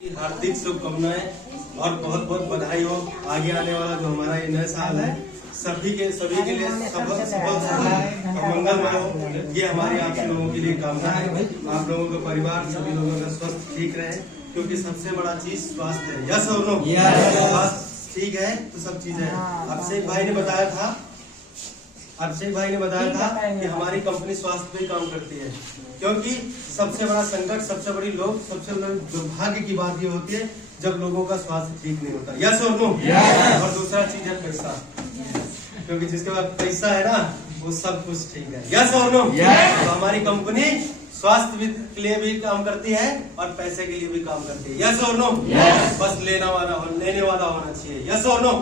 हार्दिक शुभकामनाएं और बहुत बहुत बधाई हो। आगे आने वाला जो हमारा ये नया साल है सभी के लिए सफल और मंगलमय हो। ये हमारी आप लोगों के लिए कामना है। आप लोगों का परिवार सभी लोगों का स्वस्थ ठीक रहे, क्योंकि सबसे बड़ा चीज स्वास्थ्य है। यस और नो? स्वास्थ्य ठीक है तो सब चीज है। अभिषेक भाई ने बताया था कि हमारी कंपनी स्वास्थ्य पे काम करती है, क्योंकि सबसे बड़ा संकट, सबसे बड़ी सबसे दुर्भाग्य की बात ये होती है जब लोगों का स्वास्थ्य ठीक नहीं होता। यस और नो? और दूसरा चीज है पैसा, क्योंकि जिसके पास पैसा है ना वो सब कुछ ठीक है। यस और नो? तो हमारी कंपनी स्वास्थ्य के लिए भी काम करती है और पैसे के लिए भी काम करती है। यस और नो? बस लेने वाला होना चाहिए। यस और नो?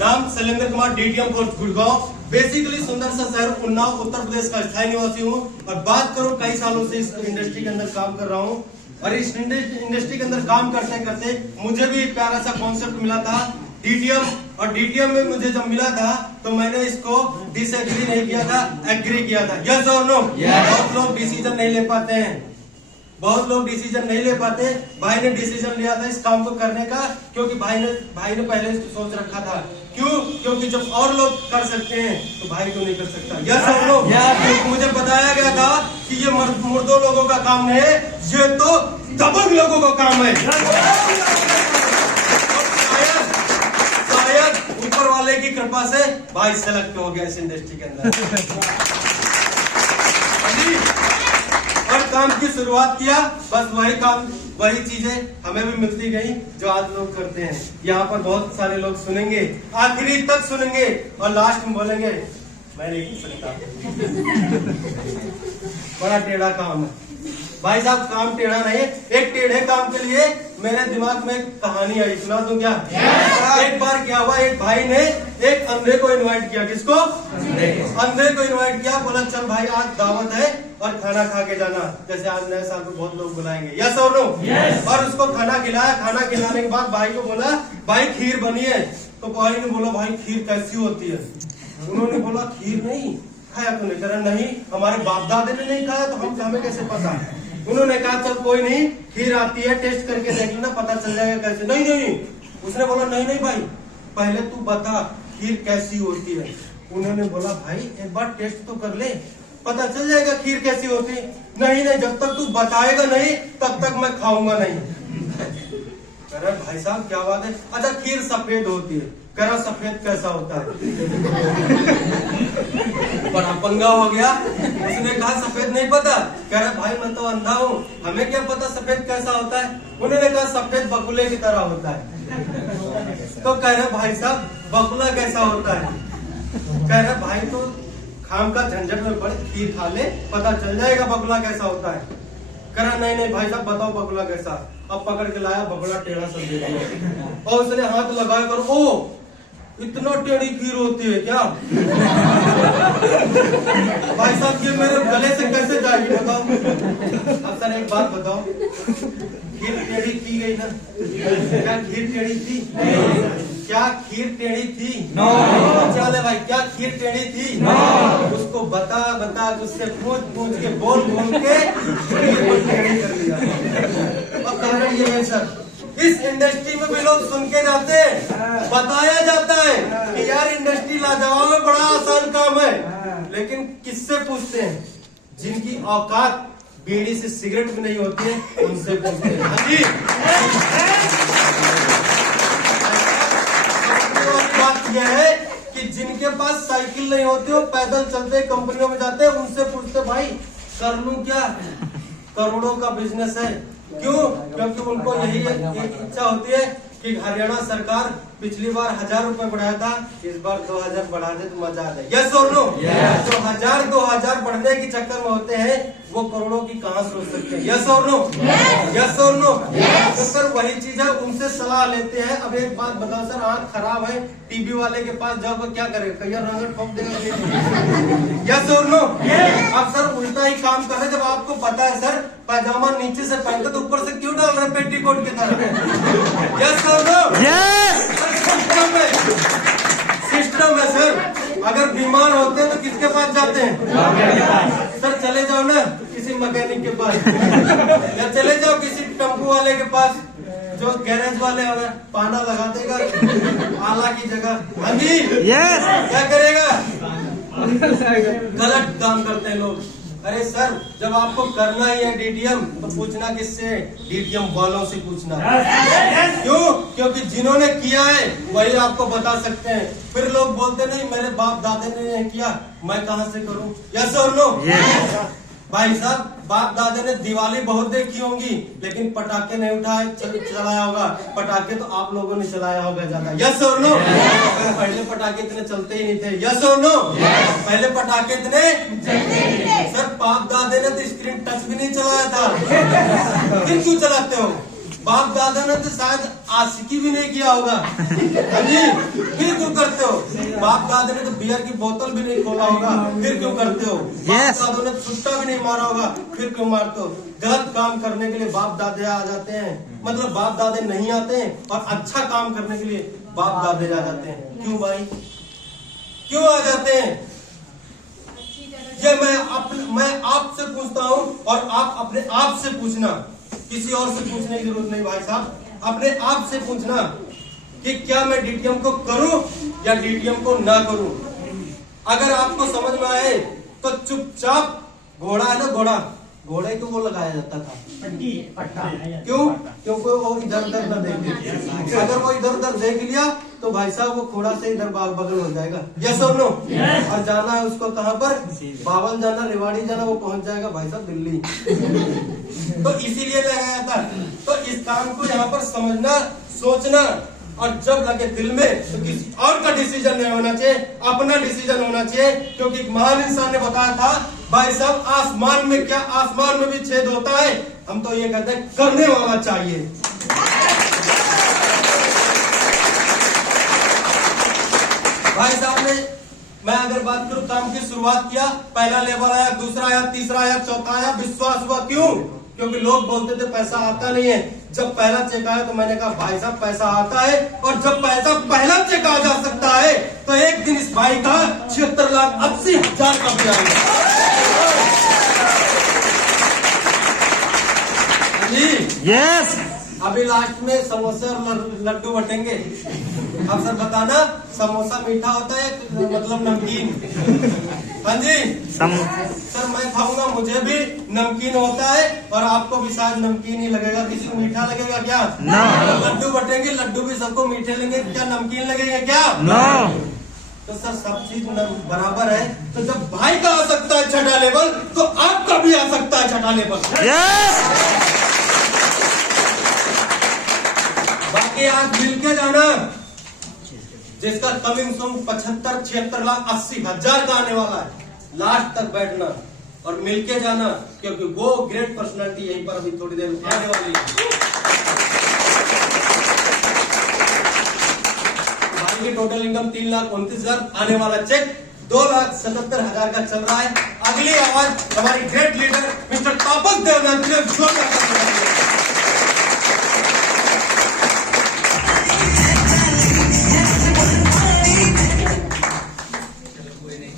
नाम Shailendra Kumar, DTM post Gurgaon. Basically सुंदर सा शहर उन्नाव उत्तर प्रदेश का स्थायी निवासी हूँ और बात करूँ कई सालों से इस इंडस्ट्री के अंदर काम कर रहा हूँ। और इस इंडस्ट्री के अंदर काम करते करते मुझे भी एक प्यारा सा कॉन्सेप्ट मिला था डीटीएम, और डीटीएम में मुझे जब मिला था तो मैंने इसको डिसएग्री नहीं किया था, एग्री किया था। यस और नो? बहुत लोग डिसीजन नहीं ले पाते हैं, भाई ने डिसीजन लिया था इस काम को करने का, क्योंकि भाई ने पहले इसको सोच रखा था। क्यों? क्योंकि जब और लोग कर सकते हैं तो भाई क्यों नहीं कर सकता? यस और नो? मुझे बताया गया था कि ये मुर्दों लोगों का काम नहीं है, ये तो दबंग लोगों का काम है। शायद ऊपर वाले की कृपा से भाई सेलेक्ट हो गया इस इंडस्ट्री के अंदर और काम की शुरुआत किया। बस वही चीजें हमें भी मिलती गई जो आज लोग करते हैं। यहाँ पर बहुत सारे लोग सुनेंगे, आखिरी तक सुनेंगे और लास्ट में बोलेंगे मैं नहीं कर सकता। बड़ा टेढ़ा काम है भाई साहब, काम टेढ़ा नहीं है। एक टेढ़े काम के लिए मेरे दिमाग में कहानी आई, सुना दूं क्या? एक बार क्या हुआ, एक भाई ने एक अंधे को इनवाइट किया। किसको? अंधे को इनवाइट किया। बोला चल भाई आज दावत है और खाना खा के जाना, जैसे आज नए साल को बहुत लोग बुलाएंगे। यस और नो? और उसको खाना खिलाया। खाना खिलाने के बाद भाई को बोला भाई खीर बनी है। तो भाई ने बोला भाई खीर कैसी होती है? उन्होंने बोला खीर नहीं खाया तूने? कह रहा नहीं, हमारे बाप दादे ने नहीं खाया तो हमें कैसे पता? उन्होंने कहा चल कोई नहीं, खीर आती है, टेस्ट करके देख लेना, पता चल जाएगा कैसे। नहीं, उसने बोला नहीं भाई पहले तू बता खीर कैसी होती है। उन्होंने बोला भाई एक बार टेस्ट तो कर ले, पता चल जाएगा खीर कैसी होती है। नहीं जब तक तू बताएगा नहीं तब तक मैं खाऊंगा नहीं। कह रहा भाई साहब क्या बात है? अच्छा खीर सफेद होती है। कह रहा सफेद कैसा होता है? बड़ा पंगा हो गया। उसने कहा सफेद नहीं पता। कह रहा भाई मैं तो अंधा हूँ, हमें क्या पता सफेद कैसा होता है? उन्होंने कहा सफेद बकुले की तरह होता है। तो कह रहे भाई साहब बकुला कैसा होता है? कह रहे भाई तो खाम का झंझट में पड़े, खीर खा ले, पता चल जाएगा बकुला कैसा होता है। कह रहा नहीं भाई साहब बताओ बकुला कैसा। अब पकड़ के लाया, बकुला टेढ़ा सब दे दिया और उसने हाथ लगाया कर, ओ इतना टेढ़ी खीर होती है क्या? भाई साहब ये मेरे गले से कैसे जाएगी बताओ? अब सर एक बात बताओ, खीर टेढ़ी की गई ना? क्या खीर टेढ़ी थी? क्या खीर टेढ़ी थी? चले भाई क्या खीर टेढ़ी थी? उसको बता उससे पूछ के बोल के खीर को टेढ़ी कर दिया। अब कारण ये है सर, इस इंडस्ट्री में भी लोग सुन के जाते हैं, बताया जाता है कि यार इंडस्ट्री लाजवाब में बड़ा आसान काम है, लेकिन किससे पूछते हैं? जिनकी औकात बीड़ी से सिगरेट भी नहीं होती है उनसे पूछते हैं। हाँ जी, बात यह है कि जिनके पास साइकिल नहीं होती वो पैदल चलते कंपनियों में जाते हैं, उनसे पूछते भाई कर लूं क्या? करोड़ों का बिजनेस है। क्यों? क्योंकि उनको यही इच्छा होती है कि हरियाणा सरकार पिछली बार 1000 रुपए बढ़ाया था, इस बार 2000 बढ़ा दे तो मजा आ जाए। यस और नो? जो 1000-2000 बढ़ने के चक्कर में होते हैं वो करोड़ों की कहां सोच सकते हैं? यस और नो? यस और नो? तो सर वही चीज है, उनसे सलाह लेते हैं। अब एक बात बताओ सर, आंख खराब है, टीबी वाले के पास जाओ क्या करे? कहिया रंगट ठोक देगा। यस और नो? अब सर उल्टा ही काम कर रहे। जब आपको पता है सर पैजामा नीचे से पहनते तो ऊपर से क्यों डाल रहे पेटीकोट की तरह? यस और नो? सिस्टम है सर। अगर बीमार होते हैं तो किसके पास जाते हैं? सर चले जाओ ना किसी मैकेनिक के पास या चले जाओ किसी टेम्पो वाले के पास, जो गैरेज वाले हो गए पाना लगा देगा आला की जगह। हाँ जी क्या करेगा? गलत काम करते हैं लोग। अरे सर जब आपको करना ही है डीटीएम तो पूछना किससे? डीटीएम वालों से पूछना। क्यों? क्योंकि जिन्होंने किया है वही आपको बता सकते हैं। फिर लोग बोलते नहीं मेरे बाप दादे ने नहीं किया मैं कहां से करूं? यस और नो? भाई साहब बाप दादे ने दिवाली बहुत देखी होंगी लेकिन पटाखे नहीं उठाए चलाया होगा। पटाखे तो आप लोगों ने चलाया होगा ज्यादा। यस और नो? पहले पटाखे इतने चलते ही नहीं थे। यस और नो? पहले पटाखे इतने सर बाप दादे ने तो स्क्रीन टच भी नहीं चलाया था। फिर क्यों चलाते हो? बाप दादा ने तो शायद आशिकी भी नहीं किया होगा। जी फिर क्यों करते हो? बाप दादा ने तो बियर की बोतल भी नहीं खोला होगा। फिर क्यों करते हो? बाप दादा ने छुट्टा भी नहीं मारा होगा। फिर क्यों मारते हो? गलत काम करने के लिए बाप दादे आ जाते हैं। मतलब बाप दादे नहीं आते हैं और अच्छा काम करने के लिए बाप दादे आ जाते हैं। क्यों भाई क्यों आ जाते हैं? ये मैं आपसे पूछता हूँ और आप अपने आप से पूछना। किसी और से पूछने की जरूरत नहीं भाई साहब। अपने आप से पूछना कि क्या मैं डीटीएम को करूं या डीटीएम को ना करूं। अगर आपको समझ में आए तो चुपचाप घोड़ा है ना घोड़े को वो लगाया जाता था क्यों? क्योंकि वो इधर उधर न देखे। अगर वो इधर उधर देख लिया तो भाई साहब वो घोड़ा से इधर बगल हो जाएगा। यस और नो? और जाना है उसको कहाँ पर? बावल जाना रेवाड़ी जाना वो पहुंच जाएगा भाई साहब दिल्ली। तो इसीलिए लगाया था। तो इस काम को यहाँ पर समझना सोचना और जब लगे दिल में तो किसी और का डिसीजन नहीं होना चाहिए अपना डिसीजन होना चाहिए। क्योंकि एक महान इंसान ने बताया था भाई साहब आसमान में क्या आसमान में भी छेद होता है। हम तो ये कहते हैं करने वाला चाहिए। भाई साहब ने मैं अगर बात करूं काम की शुरुआत किया पहला लेवल आया दूसरा आया तीसरा आया चौथा आया विश्वास हुआ। क्यों? क्योंकि लोग बोलते थे पैसा आता नहीं है। जब पहला चेक आया तो मैंने कहा भाई साहब पैसा आता है और जब पैसा पहला चेक आ जा सकता है तो एक दिन इस भाई का 76,80,000 का भी आएगा। यस अभी लास्ट में समोसे और लड्डू बटेंगे। अब सर बताना समोसा मीठा होता है मतलब नमकीन? हाँ जी सर मैं खाऊंगा मुझे भी नमकीन होता है और आपको भी शायद नमकीन ही लगेगा। किसी को मीठा लगेगा क्या? लड्डू बटेंगे लड्डू भी सबको मीठे लगेंगे क्या नमकीन लगेगा क्या? तो सर सब चीज बराबर है। तो जब भाई का आ सकता है छठा लेवल तो आपका भी आ सकता है छठा लेवल। बाकी आज मिलके जाना जिसका कमिंग सून 75, 76 लाख 80,000 का आने वाला है। लास्ट तक बैठना और मिलके जाना क्योंकि वो ग्रेट पर्सनालिटी यहीं पर अभी थोड़ी देर आने वाली है। भाई की टोटल इनकम 3,29,000 आने वाला चेक 2,77,000 का चल रहा है। अगली आवाज हमारी ग्रेट लीडर मिस्टर तापक देवनाथ ने